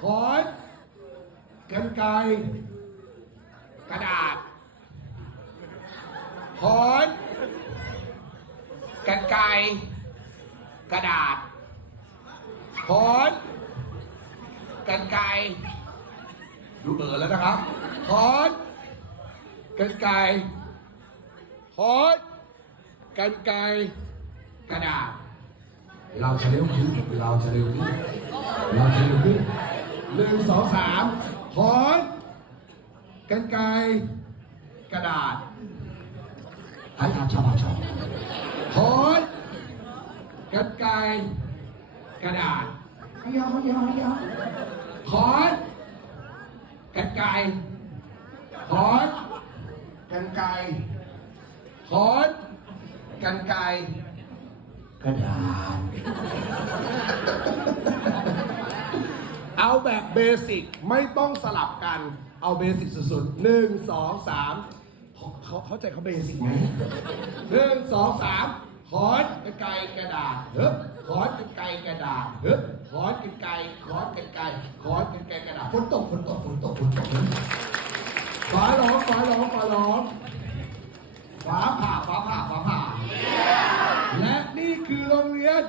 ขอนกันไกรกระดาษขอนกันไกรกระดาษขอนกันไกรดูเบอร์แล้วนะครับขอนกันไกรขอนกันไกรกระดาษเราจะเร็วขึ้นเราจะเร็วขึ้นเราจะเร็วขึ้น หนึ่งสองสามขอนกันไกรกระดาษหายทางชาวบ้านชอบขอนกันไกรกระดาษให้ยาวให้ยาวให้ยาวขอนกันไกรขอนกันไกรขอนกันไกรกระดาษ เอาแบบเบสิกไม่ต้องสลับกัน เอาเบสิกสุดๆหนึ่งสองสามเขาเข้าใจเขาเบสิกไหมหนึ่งสองสามขอนกระไกกระดาษเฮ้ยขอนกระไกกระดาษเฮ้ยขอนกระไกขอนกระไกขอนกระไกกระดาษฝนตกฝนตกฝนตกฝนตกฟ้าร้องฟ้าร้องฟ้าร้องฟ้าผ่าฟ้าผ่าฟ้าผ่าและนี่คือโรงเรียน